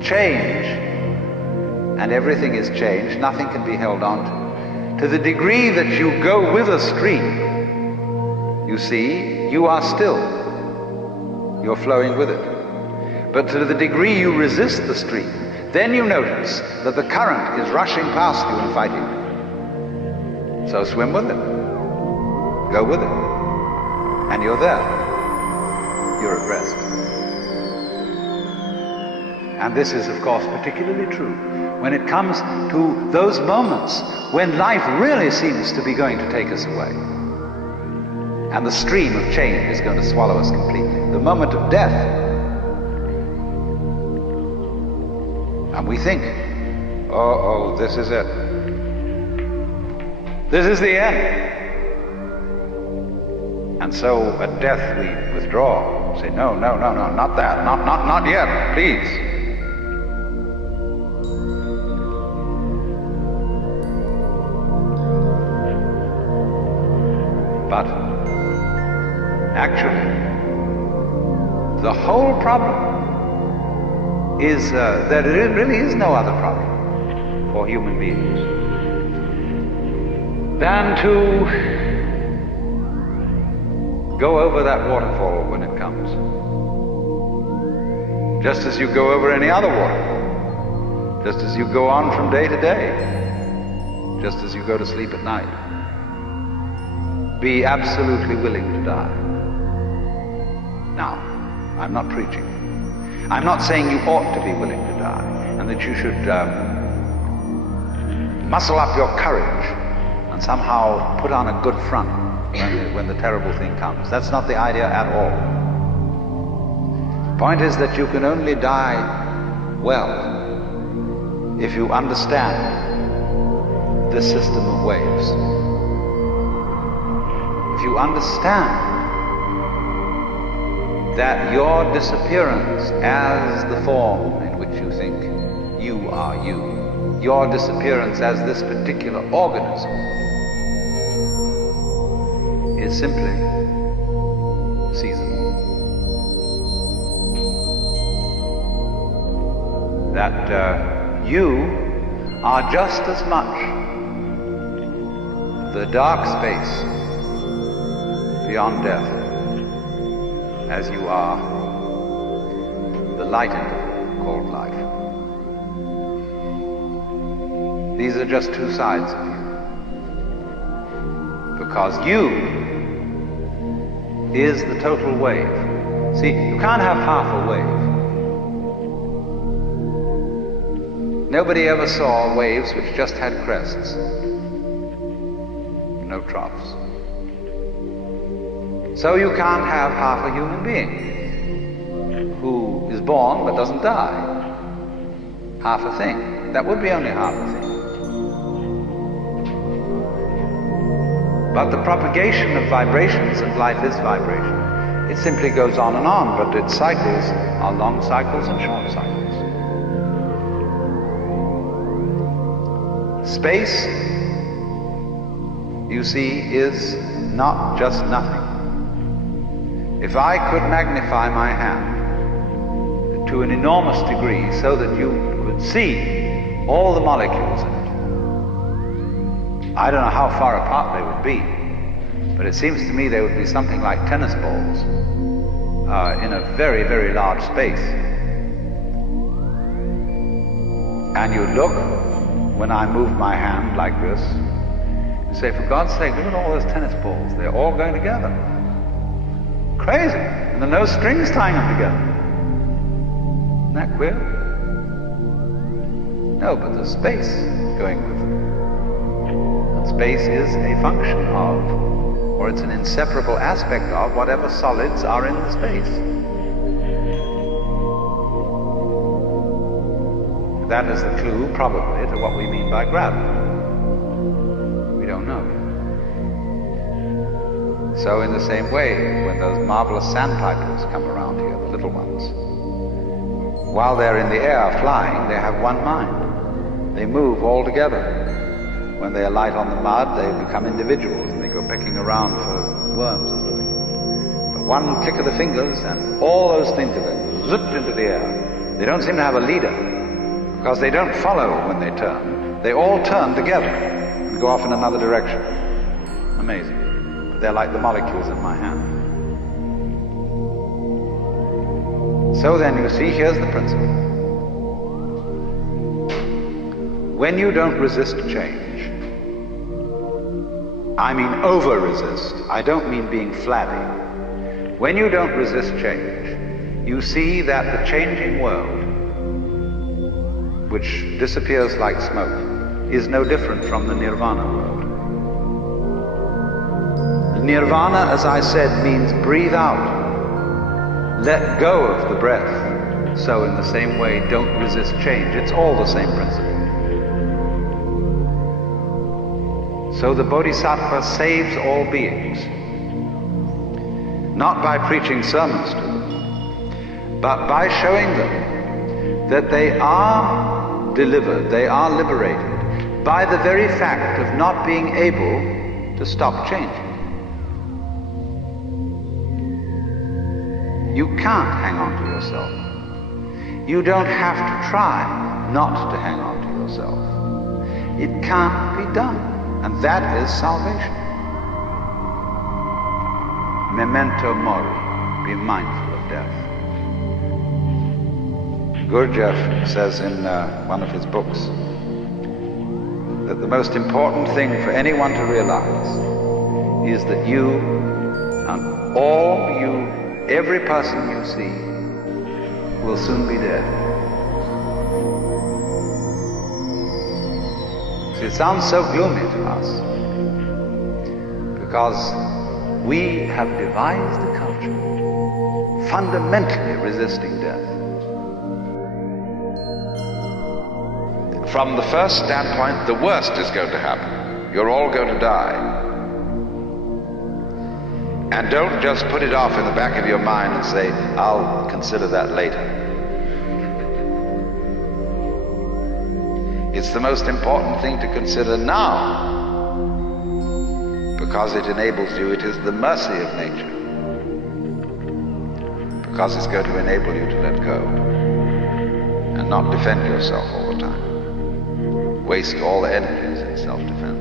change, and everything is changed, nothing can be held on to the degree that you go with a stream, you see, you are still. You're flowing with it. But to the degree you resist the stream, then you notice that the current is rushing past you and fighting you. So swim with it. Go with it. And you're there. You're at rest. And this is, of course, particularly true when it comes to those moments when life really seems to be going to take us away. And the stream of change is going to swallow us completely. The moment of death. And we think, oh, this is it. This is the end. And so at death we withdraw. Say, no, not that. Not yet, please. But actually, the whole problem is that there really is no other problem for human beings than to go over that waterfall when it comes. Just as you go over any other waterfall. Just as you go on from day to day. Just as you go to sleep at night. Be absolutely willing to die. Now, I'm not preaching. I'm not saying you ought to be willing to die and that you should muscle up your courage and somehow put on a good front when the terrible thing comes. That's not the idea at all. The point is that you can only die well if you understand this system of waves. If you understand that your disappearance as the form in which you think you are you, your disappearance as this particular organism, is simply seasonal. That you are just as much the dark space beyond death as you are the light interval called life. These are just two sides of you. Because you is the total wave. See, you can't have half a wave. Nobody ever saw waves which just had crests, no troughs. So you can't have half a human being who is born but doesn't die. Half a thing. That would be only half a thing. But the propagation of vibrations, and life is vibration, it simply goes on and on, but its cycles are long cycles and short cycles. Space, you see, is not just nothing. If I could magnify my hand to an enormous degree so that you could see all the molecules in it, I don't know how far apart they would be, but it seems to me they would be something like tennis balls in a very, very large space. And you'd look, when I move my hand like this, and say, for God's sake, look at all those tennis balls. They're all going together. Crazy. And there are no strings tying them together. Isn't that queer? No, but there's space going with them. And space is a function of, or it's an inseparable aspect of, whatever solids are in the space. That is the clue, probably, to what we mean by gravity. We don't know. So in the same way, when those marvelous sandpipers come around here, the little ones, while they're in the air flying, they have one mind. They move all together. When they alight on the mud, they become individuals and they go pecking around for worms or something. But one click of the fingers and all those things are zipped into the air. They don't seem to have a leader, because they don't follow when they turn. They all turn together and go off in another direction. Amazing. But they're like the molecules in my hand. So then, you see, here's the principle. When you don't resist change, I mean over-resist, I don't mean being flabby. When you don't resist change, you see that the changing world, which disappears like smoke, is no different from the nirvana world. Nirvana, as I said, means breathe out. Let go of the breath. So in the same way, don't resist change. It's all the same principle. So the Bodhisattva saves all beings, not by preaching sermons to them, but by showing them that they are delivered, they are liberated by the very fact of not being able to stop changing. You can't hang on to yourself. You don't have to try not to hang on to yourself. It can't be done, and that is salvation. Memento mori, be mindful of death. Gurdjieff says in one of his books that the most important thing for anyone to realize is that you and every person you see will soon be dead. See, it sounds so gloomy to us because we have devised a culture fundamentally resisting death. From the first standpoint, the worst is going to happen. You're all going to die. And don't just put it off in the back of your mind and say, I'll consider that later. It's the most important thing to consider now, because it enables you, it is the mercy of nature, because it's going to enable you to let go and not defend yourself all the time. Waste all the energies in self-defense.